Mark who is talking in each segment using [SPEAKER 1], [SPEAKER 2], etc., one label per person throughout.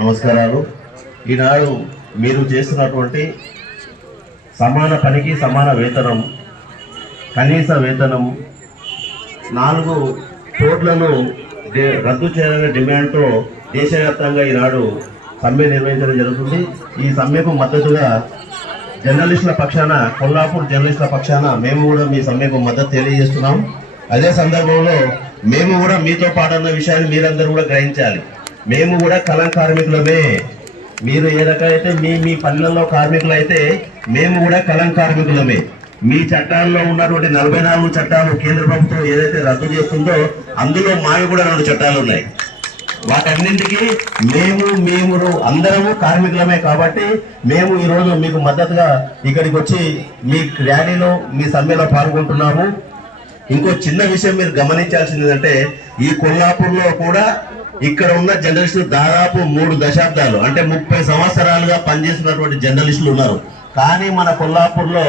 [SPEAKER 1] నమస్కారాలు. ఈనాడు మీరు చేస్తున్నటువంటి సమాన పనికి సమాన వేతనం కనీస వేతనం నాలుగు కోట్లను రద్దు చేయాలనే డిమాండ్తో దేశవ్యాప్తంగా ఈనాడు సమ్మె నిర్వహించడం జరుగుతుంది. ఈ సమ్మెకు మద్దతుగా జర్నలిస్టుల పక్షాన కొల్లాపూర్ జర్నలిస్టుల పక్షాన మేము కూడా మీ సమ్మెకు మద్దతు తెలియజేస్తున్నాం. అదే సందర్భంలో మేము కూడా మీతో పాటున్న విషయాన్ని మీరందరూ కూడా గ్రహించాలి. మేము కూడా కళం కార్మికులమే. మీరు ఏ రకమైతే మీ మీ పనులలో కార్మికులు అయితే మేము కూడా కళం కార్మికులమే. మీ చట్టాల్లో ఉన్నటువంటి నలభై నాలుగు చట్టాలు కేంద్ర ప్రభుత్వం ఏదైతే రద్దు చేస్తుందో అందులో మావి కూడా రెండు చట్టాలు ఉన్నాయి. వాటన్నింటికి మేము మేము అందరము కార్మికులమే కాబట్టి మేము ఈరోజు మీకు మద్దతుగా ఇక్కడికి వచ్చి మీ ర్యాలీలో మీ సమ్మెలో పాల్గొంటున్నాము. ఇంకో చిన్న విషయం మీరు గమనించాల్సింది ఏంటంటే ఈ కొల్లాపూర్లో కూడా ఇక్కడ ఉన్న జర్నలిస్టులు దాదాపు మూడు దశాబ్దాలు అంటే ముప్పై సంవత్సరాలుగా పనిచేస్తున్నటువంటి జర్నలిస్టులు ఉన్నారు. కానీ మన కొల్లాపూర్లో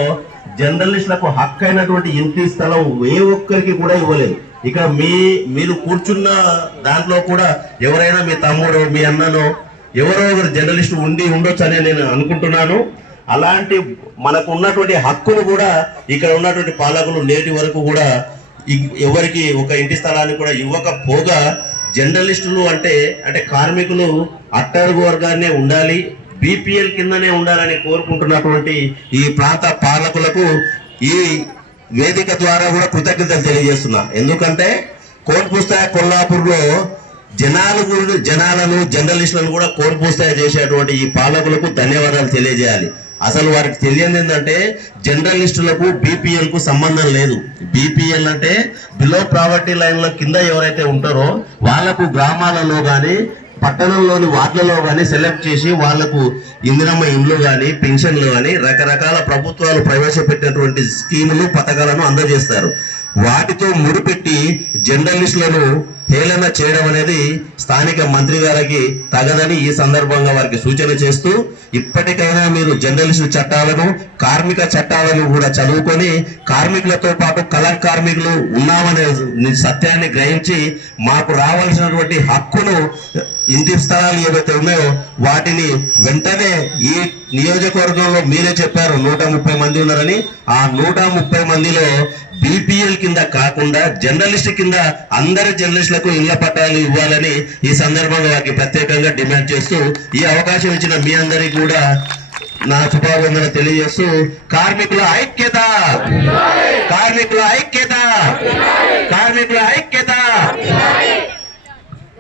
[SPEAKER 1] జర్నలిస్టులకు హక్కు అయినటువంటి ఇంటి స్థలం ఏ ఒక్కరికి కూడా ఇవ్వలేదు. ఇక మీ మీరు కూర్చున్న దాంట్లో కూడా ఎవరైనా మీ తమ్ముడు మీ అన్ననో ఎవరో ఒకరు జర్నలిస్టు ఉండి ఉండొచ్చు అని నేను అనుకుంటున్నాను. అలాంటి మనకు ఉన్నటువంటి హక్కును కూడా ఇక్కడ ఉన్నటువంటి పాలకులు నేటి వరకు కూడా ఎవరికి ఒక ఇంటి స్థలాన్ని కూడా ఇవ్వకపోగా జర్నలిస్టులు అంటే అంటే కార్మికులు అట్టడుగు వర్గాన్నే ఉండాలి బీపీఎల్ కిందనే ఉండాలని కోరుకుంటున్నటువంటి ఈ ప్రాంత పాలకులకు ఈ వేదిక ద్వారా కూడా కృతజ్ఞతలు తెలియజేస్తున్నా. ఎందుకంటే కోల్పుస్తాయ కొల్లాపూర్లో జనాలు జనాలను జర్నలిస్టులను కూడా కోల్పుస్తాయ చేసేటువంటి ఈ పాలకులకు ధన్యవాదాలు తెలియజేయాలి. అసలు వారికి తెలియదు ఏంటంటే జర్నలిస్టులకు బీపీఎల్కు సంబంధం లేదు. బీపీఎల్ అంటే బిలో ప్రావర్టీ లైన్ల కింద ఎవరైతే ఉంటారో వాళ్ళకు గ్రామాలలో కానీ పట్టణంలోని వార్డులలో కానీ సెలెక్ట్ చేసి వాళ్ళకు ఇందిరమ్మ ఇండ్లు కానీ పెన్షన్లు కానీ రకరకాల ప్రభుత్వాలు ప్రవేశపెట్టినటువంటి స్కీములు పథకాలను అందజేస్తారు. వాటితో ముడిపెట్టి జర్నలిస్టులను హేళన చేయడం అనేది స్థానిక మంత్రి గారికి తగదని ఈ సందర్భంగా వారికి సూచన చేస్తూ ఇప్పటికైనా మీరు జర్నలిస్టు చట్టాలను కార్మిక చట్టాలను కూడా చదువుకొని కార్మికులతో పాటు కళ కార్మికులు ఉన్నామనే సత్యాన్ని గ్రహించి మాకు రావాల్సినటువంటి హక్కును ఇంటి స్థలాలు ఏవైతే ఉన్నాయో వాటిని వెంటనే ఈ నియోజకవర్గంలో మీరే చెప్పారు నూట ముప్పై మంది ఉన్నారని. ఆ నూట ముప్పై మందిలో బీపీఎల్ కింద కాకుండా జర్నలిస్ట్ కింద అందరి జర్నలిస్టులకు ఇళ్ళ పట్టాలు ఇవ్వాలని ఈ సందర్భంగా వారికి ప్రత్యేకంగా డిమాండ్ చేస్తూ ఈ అవకాశం ఇచ్చిన మీ అందరికీ కూడా నా శుభాభివందన తెలియజేస్తూ కార్మికుల ఐక్యత కార్మికుల ఐక్యత! కార్మికుల ఐక్యత!